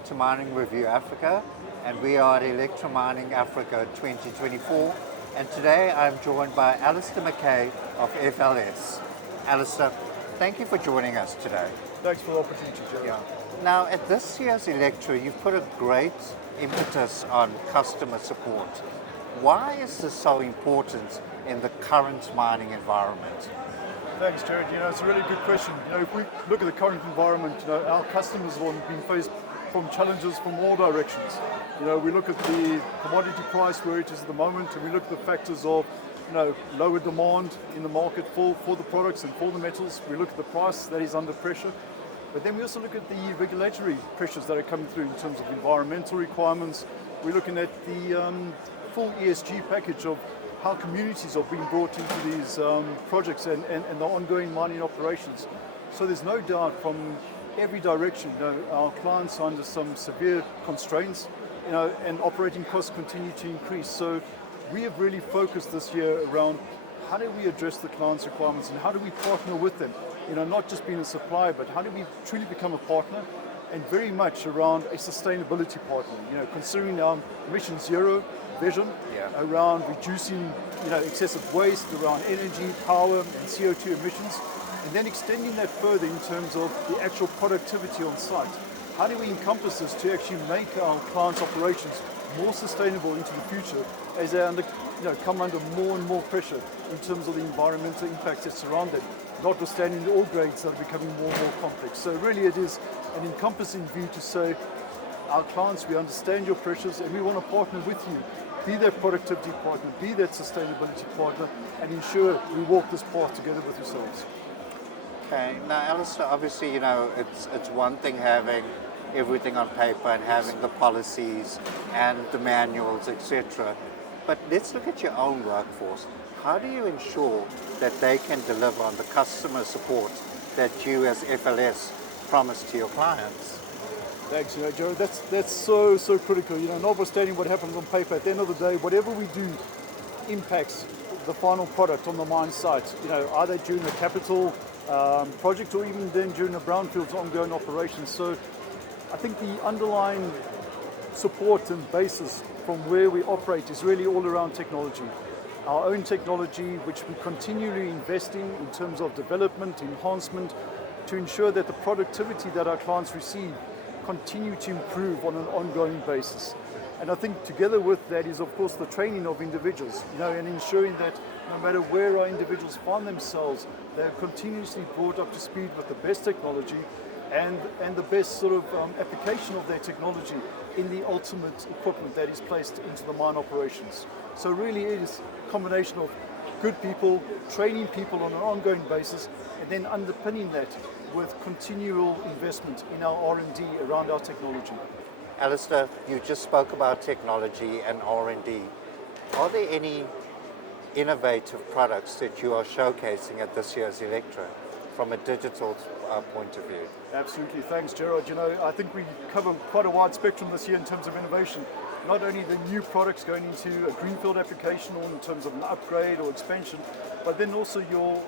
welcome to Mining Review Africa, and we are at Electra Mining Africa 2024, and today I'm joined by Alistair McKay of FLS. Alistair, thank you for joining us today. Thanks for the opportunity, Joe. Yeah. Now, at this year's Electra, you've put a great impetus on customer support. Why is this so important in the current mining environment? Thanks, Jared. It's a really good question. If we look at the current environment, our customers have been faced from challenges from all directions. We look at the commodity price where it is at the moment, and we look at the factors of lower demand in the market for the products and for the metals. We look at the price that is under pressure. But then we also look at the regulatory pressures that are coming through in terms of environmental requirements. We're looking at the full ESG package of how communities are being brought into these projects and the ongoing mining operations. So there's no doubt from every direction, our clients are under some severe constraints, and operating costs continue to increase. So we have really focused this year around how do we address the client's requirements and how do we partner with them, not just being a supplier, but how do we truly become a partner, and very much around a sustainability partner, considering our Mission Zero vision around reducing excessive waste, around energy, power and CO2 emissions, and then extending that further in terms of the actual productivity on site. How do we encompass this to actually make our clients' operations more sustainable into the future as they come under more and more pressure in terms of the environmental impacts that surround them, notwithstanding the ore grades that are becoming more and more complex. So really it is an encompassing view to say, our clients, we understand your pressures and we want to partner with you. Be that productivity partner, be that sustainability partner, and ensure we walk this path together with yourselves. Okay, now Alistair, obviously, it's one thing having everything on paper and having the policies and the manuals, etc. But let's look at your own workforce. How do you ensure that they can deliver on the customer support that you as FLS promise to your clients? Thanks, Joe. That's so critical. Notwithstanding what happens on paper, at the end of the day, whatever we do impacts the final product on the mine site. Either during a capital project or even then during a brownfields ongoing operation. So I think the underlying support and basis from where we operate is really all around technology. Our own technology, which we continually investing in terms of development, enhancement, to ensure that the productivity that our clients receive continue to improve on an ongoing basis. And I think together with that is of course the training of individuals, and ensuring that no matter where our individuals find themselves, they're continuously brought up to speed with the best technology and the best sort of application of their technology in the ultimate equipment that is placed into the mine operations. So really it is a combination of good people, training people on an ongoing basis, and then underpinning that with continual investment in our R&D around our technology. Alistair, you just spoke about technology and R&D. Are there any innovative products that you are showcasing at this year's Electra from a digital point of view? Absolutely, thanks Gerard. I think we cover quite a wide spectrum this year in terms of innovation. Not only the new products going into a greenfield application or in terms of an upgrade or expansion, but then also your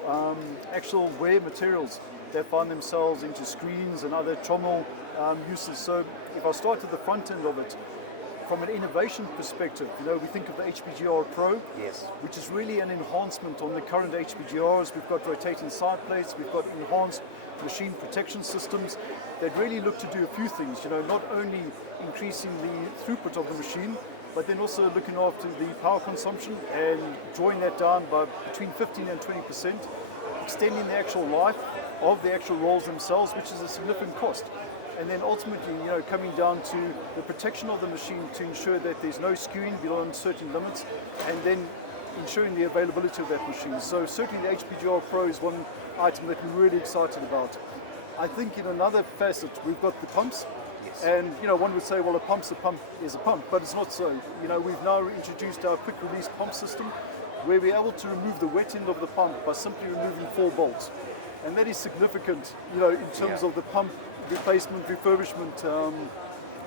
actual wear materials that find themselves into screens and other trommel uses. So if I start at the front end of it, from an innovation perspective, we think of the HPGR Pro, yes, which is really an enhancement on the current HPGRs. We've got rotating side plates, we've got enhanced machine protection systems that really look to do a few things, not only increasing the throughput of the machine, but then also looking after the power consumption and drawing that down by between 15 and 20%, extending the actual life of the actual rolls themselves, which is a significant cost. And then ultimately, coming down to the protection of the machine to ensure that there's no skewing beyond certain limits, and then ensuring the availability of that machine. So certainly the HPGR Pro is one item that we're really excited about. I think in another facet, we've got the pumps. Yes. And one would say, well, a pump is a pump, but it's not so. We've now introduced our quick release pump system, where we're able to remove the wet end of the pump by simply removing 4 bolts. And that is significant, in terms of the pump replacement, refurbishment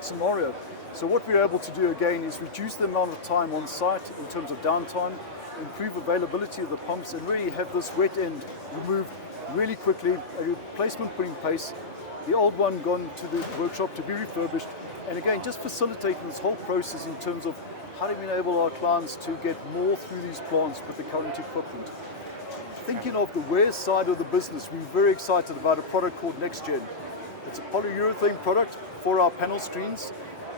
scenario. So what we're able to do again is reduce the amount of time on site in terms of downtime, improve availability of the pumps, and really have this wet end removed really quickly, a replacement put in place, the old one gone to the workshop to be refurbished, And again, just facilitating this whole process in terms of how do we enable our clients to get more through these plants with the current equipment. Thinking of the wear side of the business, we're very excited about a product called NextGen. It's a polyurethane product for our panel screens.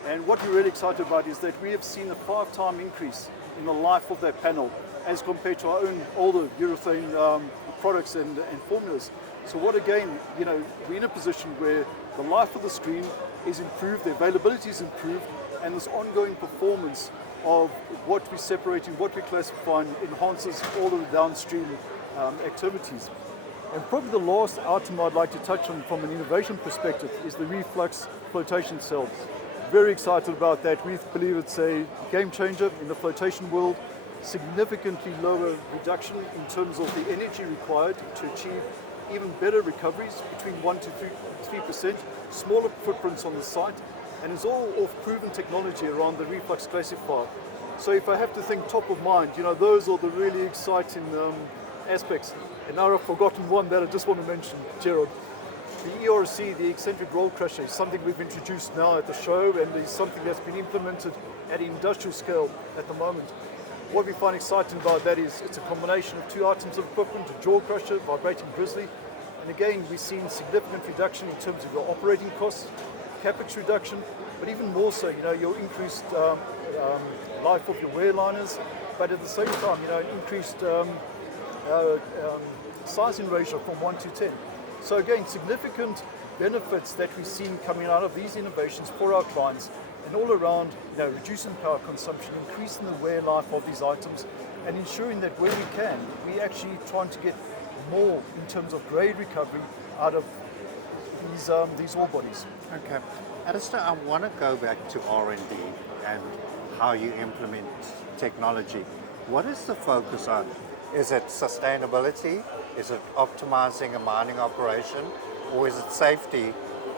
And what we're really excited about is that we have seen a 5-time increase in the life of that panel as compared to our own older urethane products and formulas. So what again, we're in a position where the life of the screen is improved, the availability is improved, and this ongoing performance of what we're separating, what we're classifying enhances all of the downstream activities. And probably the last item I'd like to touch on from an innovation perspective is the reflux flotation cells. Very excited about that. We believe it's a game changer in the flotation world. Significantly lower reduction in terms of the energy required to achieve even better recoveries, between 1 to 3%, smaller footprints on the site, and it's all of proven technology around the reflux classifier. So if I have to think top of mind, those are the really exciting aspects. And now I've forgotten one that I just want to mention, Gerald. The ERC, the eccentric roll crusher, is something we've introduced now at the show, and is something that's been implemented at industrial scale at the moment. What we find exciting about that is it's a combination of 2 items of equipment, a jaw crusher, vibrating grizzly, and again we've seen significant reduction in terms of your operating costs, capex reduction, but even more so, your increased life of your wear liners, but at the same time, increased sizing ratio from 1 to 10. So again, significant benefits that we've seen coming out of these innovations for our clients, and all around, reducing power consumption, increasing the wear life of these items, and ensuring that where we can, we actually trying to get more in terms of grade recovery out of these ore bodies. Okay. Alistair, I want to go back to R&D and how you implement technology. What is the focus on? Is it sustainability? Is it optimizing a mining operation? Or is it safety?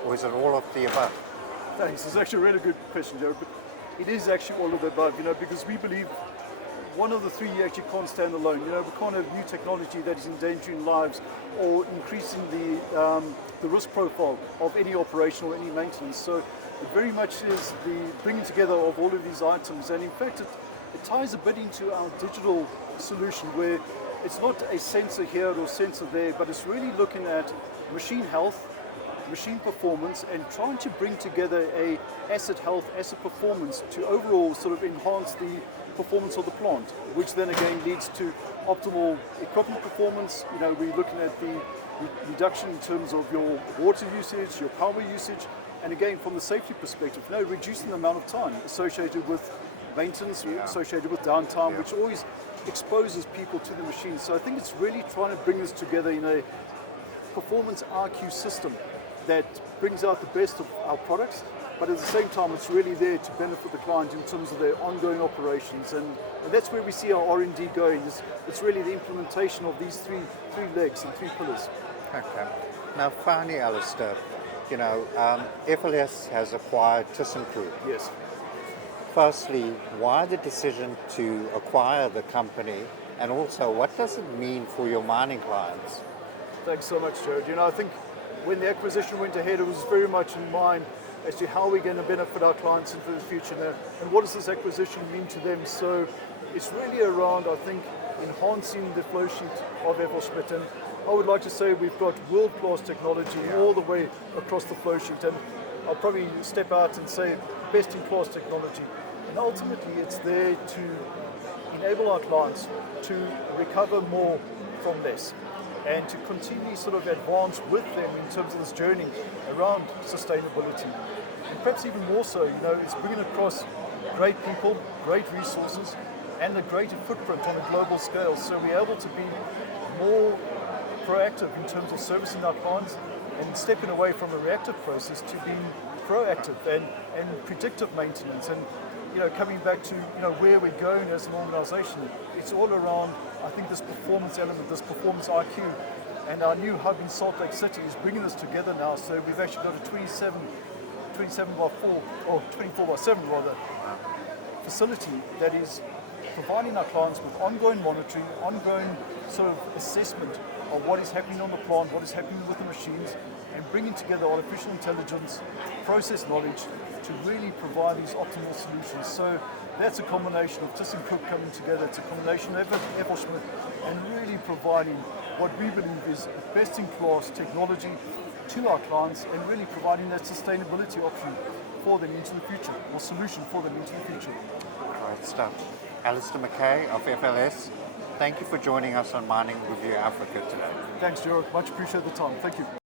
Or is it all of the above? Thanks. It's actually a really good question, Jared. But it is actually all of the above, because we believe one of the 3 you actually can't stand alone. We can't have new technology that is endangering lives or increasing the risk profile of any operation or any maintenance. So it very much is the bringing together of all of these items. And in fact, it ties a bit into our digital solution, where it's not a sensor here or sensor there, but it's really looking at machine health, machine performance, and trying to bring together a asset health, asset performance to overall sort of enhance the performance of the plant, which then again leads to optimal equipment performance. We're looking at the reduction in terms of your water usage, your power usage, and again from the safety perspective, reducing the amount of time associated with maintenance, associated with downtime, which always exposes people to the machine. So I think it's really trying to bring this together in a performance RQ system that brings out the best of our products, but at the same time it's really there to benefit the client in terms of their ongoing operations, and that's where we see our R&D going. It's really the implementation of these three legs and 3 pillars. Okay. Now finally, Alistair, FLS has acquired ThyssenKrupp. Yes. Firstly, why the decision to acquire the company, and also what does it mean for your mining clients? Thanks so much, Jared. I think when the acquisition went ahead, it was very much in mind as to how we're going to benefit our clients into the future now, and what does this acquisition mean to them. So it's really around, I think, enhancing the flow sheet of FLS, and I would like to say we've got world-class technology all the way across the flow sheet, and I'll probably step out and say best-in-class technology. And ultimately it's there to enable our clients to recover more from less, and to continually sort of advance with them in terms of this journey around sustainability. And perhaps even more so, it's bringing across great people, great resources, and a greater footprint on a global scale. So we're able to be more proactive in terms of servicing our clients and stepping away from a reactive process to being proactive and predictive maintenance. And coming back to where we're going as an organization, it's all around, I think, this performance element, this performance IQ, and our new hub in Salt Lake City is bringing this together now. So we've actually got a 24/7 rather facility that is providing our clients with ongoing monitoring, ongoing sort of assessment of what is happening on the plant, what is happening with the machines, and bringing together artificial intelligence, process knowledge to really provide these optimal solutions. So that's a combination of ThyssenKrupp coming together, it's a combination of Schmidt, and really providing what we believe is best-in-class technology to our clients and really providing that sustainability option for them into the future, or solution for them into the future. Great stuff. Alistair McKay of FLS, thank you for joining us on Mining Review Africa today. Thanks, Gerald. Much appreciate the time. Thank you.